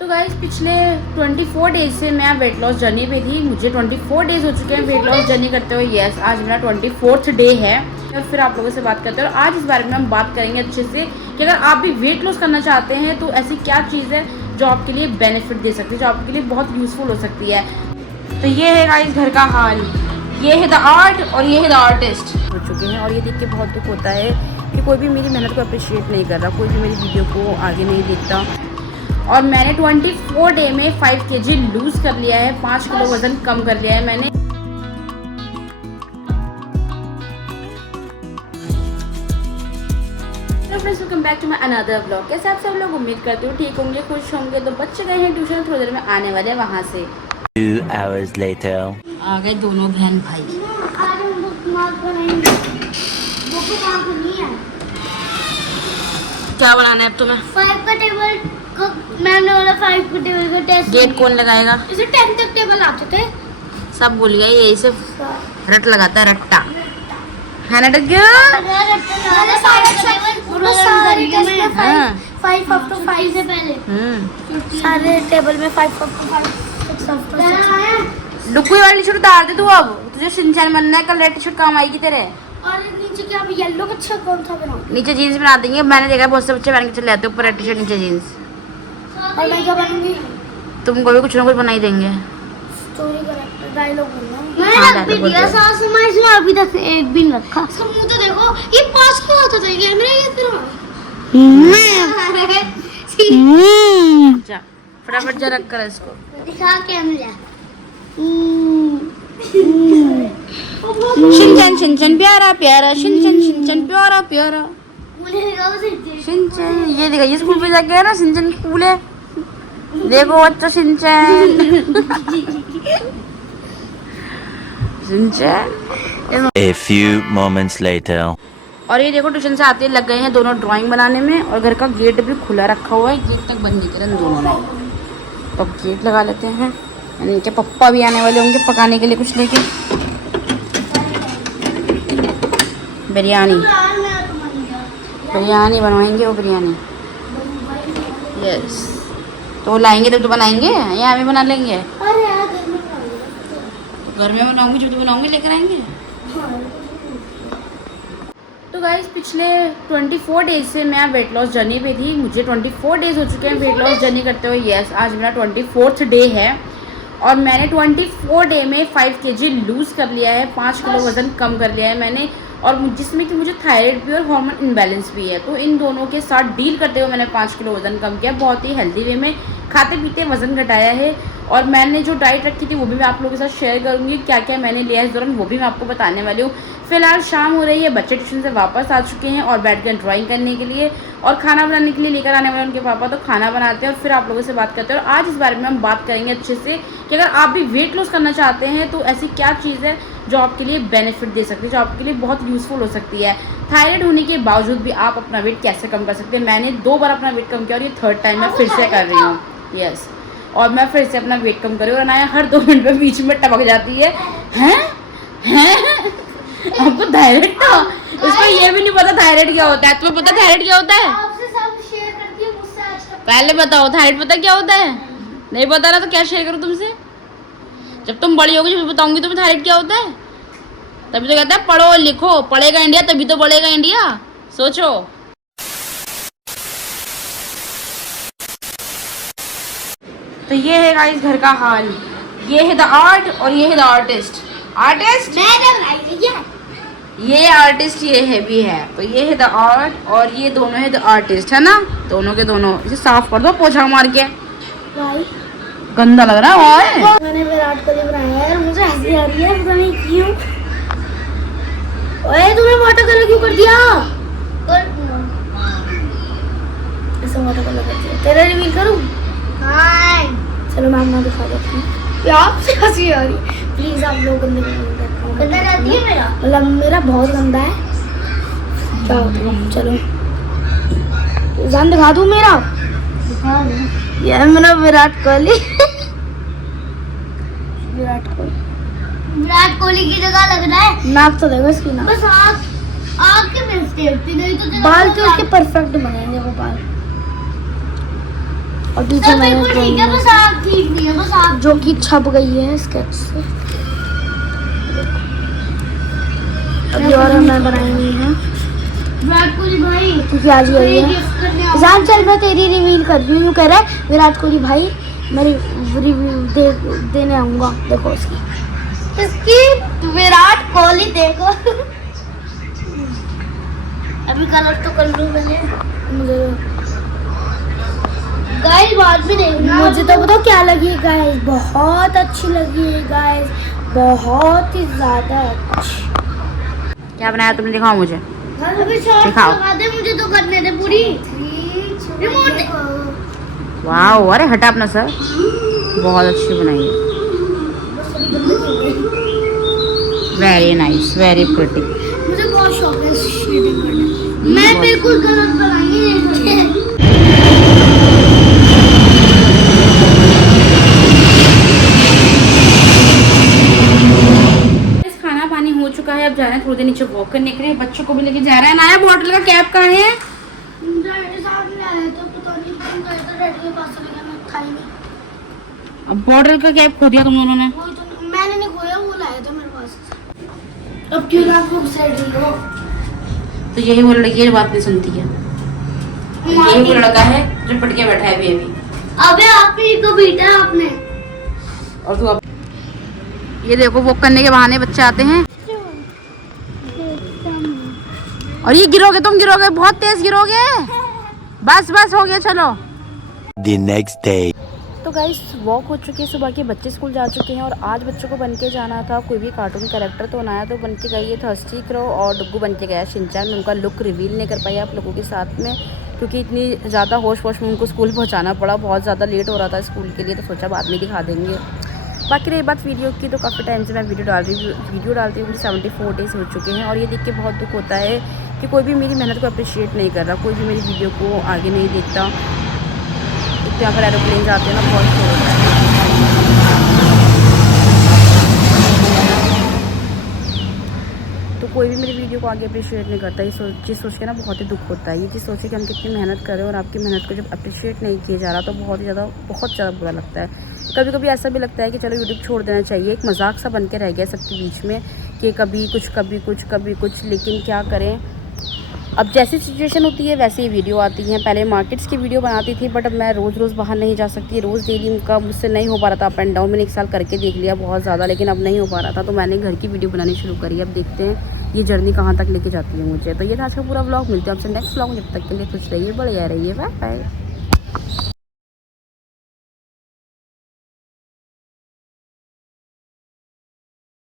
तो गाइस पिछले 24 डेज से मैं वेट लॉस जर्नी पे थी। मुझे 24 डेज हो चुके हैं वेट लॉस जर्नी करते हुए। यस, आज मेरा 24th डे है। और फिर आप लोगों से बात करते हैं और आज इस बारे में हम बात करेंगे अच्छे से कि अगर आप भी वेट लॉस करना चाहते हैं तो ऐसी क्या चीज़ है जो आपके लिए बेनिफिट दे सकती है, जो आपके लिए बहुत यूज़फुल हो सकती है। तो ये है गाइस घर का हाल, ये है द आर्ट और ये है द आर्टिस्ट हो चुके हैं। और ये देख के बहुत दुख होता है कि कोई भी मेरी मेहनत को अप्रिशिएट नहीं कर रहा, कोई भी मेरी वीडियो को आगे नहीं देखता। और मैंने 24 डे में 5 kg लूज़ कर लिया है, 5 किलो वज़न कम कर लिया है मैंने। Hello friends, welcome back to my another vlog. कैसे आप सब लोग? उम्मीद करते हो ठीक होंगे, खुश होंगे। तो बच्चे गए हैं ट्यूशन, थोड़ी देर में आने वाले हैं वहाँ से। 2 hours later. आ गए दोनों बहन भाई। क्या बनाना है अब तुम्हें? 5 का टेबल को मैंने बोला 5 का टेबल का टेस्ट गेट कौन लगाएगा? इसे 10 तक टेबल आते थे। सब भूल गए, यही सब रट लगाता है, रट्टा है ना डग्गा। हाँ। 5 up to 5 से पहले सारे टेबल में 5 up to 5 डुक्की वाली टी-शर्ट उतार दे तू। अब तुझे शिनचैन बनना है, कल रेड टी-शर्ट काम आएगी तेरे। और नीचे क्या येलो का अच्छा कौन सा बनाऊं? नीचे जीन्स बना देंगे। मैंने देखा बहुत से बच्चे पहन के चले आते हैं ऊपर रेड टी-शर्ट नीचे जीन्स। और मैं क्या बनूंगी? तुमको भी कुछ ना कुछ बना ही देंगे। स्टोरी करेक्टर डायलॉग बोलना। हाँ, मैंने dialogue वीडियो बोलते हैं। सास में इसमें अभी तक एक भी नहीं रखा। इसका मुंह तो देखो, ये पास क्यों होता था कैमरे ये फिर जा फटाफट जा रख कर इसको। दिखा कैमरा। शिनचैन शिनचैन प्यारा प्यारा, शिनचैन शिनचैन प्यारा प्यारा, शिनचैन। ये देखा, ये स्कूल पे जाके है ना, शिनचैन स्कूल है। देखो बच्चा Shinchan Shinchan. A few moments later. और ये देखो ट्यूशन से आते लग गए हैं दोनों ड्राइंग बनाने में। और घर का गेट भी खुला रखा हुआ है, गेट तक बंद नहीं करा इन दोनों ने। तो गेट लगा लेते हैं। इनके पप्पा भी आने वाले होंगे पकाने के लिए कुछ लेके। बिरयानी बिरयानी बनवाएंगे, वो बिरयानी। यस, तो लाएंगे तब तो बनाएंगे या हम ही बना लेंगे? अरे यार घर में बनाऊंगी, जब तो बनाऊंगी लेकर आएंगे। तो गाइस पिछले 24 डेज से मैं वेट लॉस जर्नी पे थी। मुझे 24 डेज हो चुके हैं वेट लॉस जर्नी करते हुए। यस, आज मेरा 24th डे है। और मैंने 24 डे में 5 kg लूज़ कर लिया है, 5 किलो वज़न कम कर लिया है मैंने। और जिसमें कि मुझे थायराइड भी और हार्मोन इम्बैलेंस भी है। तो इन दोनों के साथ डील करते हुए मैंने 5 किलो वज़न कम किया, बहुत ही हेल्दी वे में, खाते पीते वज़न घटाया है। और मैंने जो डाइट रखी थी वो भी मैं आप लोगों के साथ शेयर करूँगी, क्या क्या मैंने लिया इस दौरान वो भी मैं आपको बताने वाली हूँ। फिलहाल शाम हो रही है, बच्चे ट्यूशन से वापस आ चुके हैं और बैठ गए ड्राइंग करने के लिए। और खाना बनाने के लिए लेकर आने वाले उनके पापा, तो खाना बनाते हैं और फिर आप लोगों से बात करते हैं। और आज इस बारे में हम बात करेंगे अच्छे से कि अगर आप भी वेट लॉस करना चाहते हैं तो ऐसी क्या चीज़ है जो आपके लिए बेनिफिट दे सकती है, जो आपके लिए बहुत यूज़फुल हो सकती है। थायराइड होने के बावजूद भी आप अपना वेट कैसे कम कर सकते हैं। मैंने 2 बार अपना वेट कम किया और ये 3rd टाइम मैं फिर से कर रही हूँ। यस, और मैं फिर से अपना वेट कम कर रही हूँ। और अनाया हर 2 मिनट में बीच में टपक जाती है। आपको थायराइड था? इसको ये भी नहीं पता थायराइड क्या होता है। तुम्हें पता थायराइड क्या होता है? आपसे सब शेयर करती है, मुझसे आज तक पहले बताओ थायराइड पता क्या होता है? नहीं पता ना तो क्या शेयर करूँ तुमसे? जब तुम बड़ी होगी जब बताऊंगी तुम्हें थायराइड क्या होता है। तभी तो कहता है पढ़ो लिखो, पढ़ेगा इंडिया तभी तो बढ़ेगा इंडिया। सोचो। तो ये है गाइस घर का हाल, ये है द आर्ट और ये है द आर्टिस्ट। आर्टिस्ट ये आर्टिस्ट, ये है भी है। तो ये है द आर्ट और ये दोनों है द आर्टिस्ट, है ना? दोनों के दोनों। इसे साफ कर दो पोछा मार के, भाई गंदा लग रहा है। मैंने विराट कोहली बनाया है यार, मुझे हंसी आ रही है, पता नहीं क्यों। ओए तूने वाटर कलर क्यों कर दिया? ऐसा वाटर कलर कर दिया। तेरा रिवील करूं? हां चलो मैं अपना दिखा देती हूं। प्यार से हंसी आ रही है। प्लीज आप लोग गंदे गंदा रहती है मेरा, मतलब मेरा बहुत गंदा है। क्या होता है? चलो जान दिखा दूं मेरा। दिखा दो यार, मेरा विराट कोहली। विराट कोहली की जगह लग रहा है। नाक तो देखो इसकी, नाक बस आँख के मिस्टेक थी, नहीं तो बाल तो उसके परफेक्ट बने। देखो बाल और पीछे मैंने जो कि छप गई है स्केच से। अभी और मैं बनाई नहीं है क्योंकि आज यही है। जान चल मैं तेरी रिवील कर रही हूँ। कह रहा है विराट कोहली भाई मैं रिव्यू देने आऊँगा। देखो इसकी विराट कोहली देखो। अभी कलर तो कर लूँ मैंने। मुझे गाइस बाद में देख मुझे तो बताओ क्या लगी गाइस। बहुत अच्छी लगी है गाइस, बहुत ही ज़्यादा अच्छी। क्या बनाया तुमने, दिखाओ मुझे। अभी दिखाओ। लगा दे, मुझे तो करने दे पूरी रिमोट। वाह, अरे हटा अपना सर। बहुत अच्छी बनाई है, वेरी नाइस, वेरी प्रिटी। मुझे बहुत शौक है शेडिंग करने का। मैं बिल्कुल गलत बनाई है। खाना पानी हो चुका है, अब जा रहे हैं थोड़ी देर नीचे वॉक करने के लिए। बच्चों को भी लेके जा रहे हैं। नया बॉटल का कैप कहाँ है? अब बॉटल का कैप खो दिया तुम दोनों ने। मैंने नहीं खोया, वो लाया था मेरे पास। अब क्यों ना बुक साइड हो? तो यही वो लड़की है जो बात नहीं सुनती है, यही वो लड़का है जो पट के बैठा है अभी। अबे आप ही को बीटा है आपने। और तू अब ये देखो, वॉक करने के बहाने बच्चे आते हैं और ये गिरोगे, तुम गिरोगे, बहुत तेज गिरोगे। बस बस हो गया, चलो। The next day. तो गाइस वॉक हो चुकी है, सुबह के बच्चे स्कूल जा चुके हैं और आज बच्चों को बन के जाना था कोई भी कार्टून कैरेक्टर। तो बनाया तो बन के गई है थर्स्टी क्रो और डुग्गू बन के गया शिनचैन। मैं उनका लुक रिवील नहीं कर पाई आप लोगों के साथ में क्योंकि इतनी ज़्यादा होश वोश में उनको स्कूल पहुंचाना पड़ा। बहुत ज़्यादा लेट हो रहा था स्कूल के लिए, तो सोचा बाद में दिखा देंगे। बाकी रही बात वीडियो की, तो काफ़ी टाइम से मैं वीडियो डालती हूँ। मुझे 74 डेज़ हो चुके हैं और ये देख के बहुत दुख होता है कि कोई भी मेरी मेहनत को अप्रिशिएट नहीं कर रहा, कोई भी मेरी वीडियो को आगे नहीं देखता। तो यहाँ पर एरोप्लेन जाते हैं ना, बहुत शोर होता है। तो कोई भी मेरी वीडियो को आगे अप्रिशिएट नहीं करता। ये चीज़ सोच के ना बहुत ही दुख होता है। ये चीज़ सोचे कि हम कितनी मेहनत करें और आपकी मेहनत को जब अप्रिशिएट नहीं किया जा रहा तो बहुत ज़्यादा बुरा लगता है। कभी कभी ऐसा भी लगता है कि चलो यूट्यूब छोड़ देना चाहिए। एक मजाक सा बन के रह गया सबके बीच में कि कभी कुछ, लेकिन क्या करें, अब जैसी सिचुएशन होती है वैसे ही वीडियो आती हैं। पहले मार्केट्स की वीडियो बनाती थी, बट अब मैं रोज़ बाहर नहीं जा सकती। रोज़ डेली उनका मुझसे नहीं हो पा रहा था अप एंड डाउन। मैंने 1 साल करके देख लिया बहुत ज़्यादा, लेकिन अब नहीं हो पा रहा था, तो मैंने घर की वीडियो बनानी शुरू करी। अब देखते हैं ये जर्नी कहाँ तक लेके जाती है मुझे। तो ये था आज का पूरा व्लॉग। मिलते हैं आपसे नेक्स्ट व्लॉग में, जब तक के लिए खुश रहिए, बढ़िया रहिए, बाय बाय।